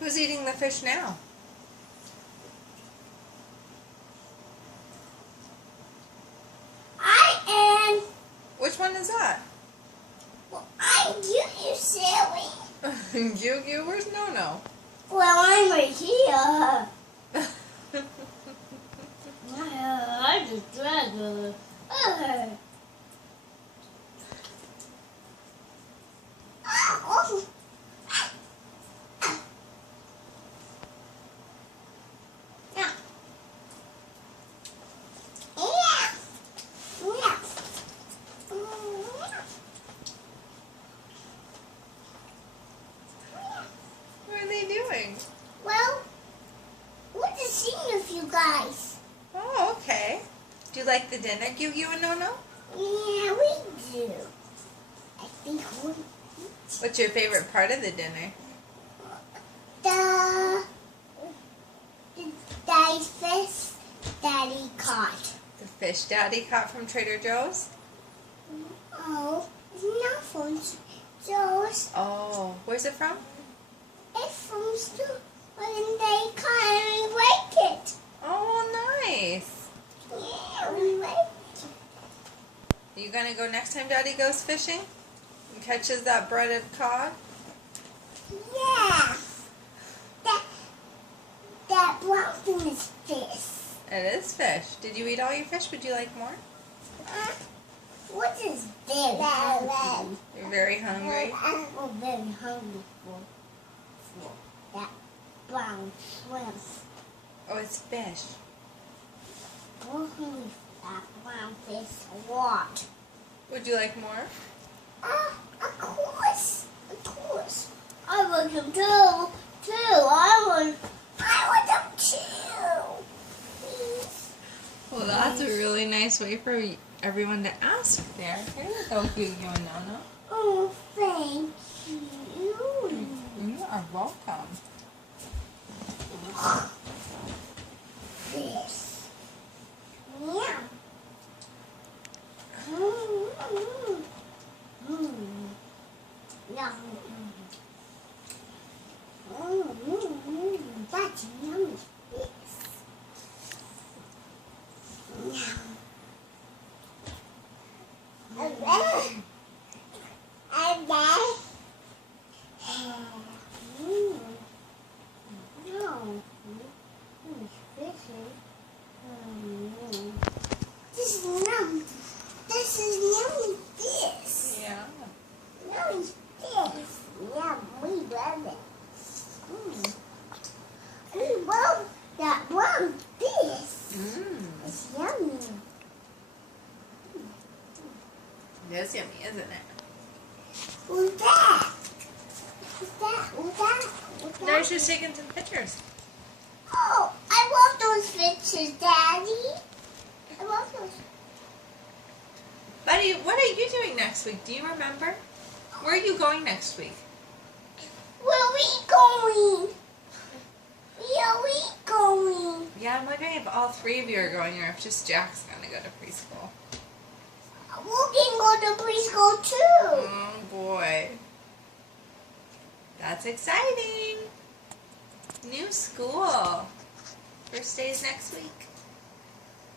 Who's eating the fish now? I am. Which one is that? Well, I'm you, silly. Gyu, where's No-No? Well, I'm right here. I just dragged her. What are they doing? Well, what is seeing with you guys? Oh, okay. Do you like the dinner, Gyu and No-No? Yeah, we do. I think we What's your favorite part of the dinner? the daddy's fish daddy caught. The fish Daddy caught from Trader Joe's? Oh, it's not from Joe's. Oh, where's it from? It's from school when they caught and we break it. Oh, nice. Yeah, we break it. Are you going to go next time Daddy goes fishing and catches that breaded cod? Yeah. That brown thing is fish. It is fish. Did you eat all your fish? Would you like more? What is very hungry? You're very hungry? I'm very hungry for that brown shrimp. Oh, it's fish. We're hungry for that brown fish a lot. Would you like more? Of course. Of course. I want them too. I want them too. Please. Well, that's a really nice way for everyone to ask there. Here you go, Gyu and No-No. Oh, thank you. You are welcome. This. Yeah. Mm. Yum. That's yummy. Yes. Yum. And then, no, fishing. This is yum. This is yummy fish. Yeah. Yummy fish. Yum. We love it. We love that brown fish. It's yummy. It is yummy, isn't it? Who's that? Who's that? Who's that? Who's that? There's just taking some pictures. Oh, I love those pictures, Daddy. I love those. Buddy, what are you doing next week? Do you remember? Where are you going next week? Where are we going? Where are we going? Yeah, I'm wondering if all three of you are going or if just Jack's going to go to preschool. We can go to preschool too. Oh, boy. That's exciting. New school. First day is next week.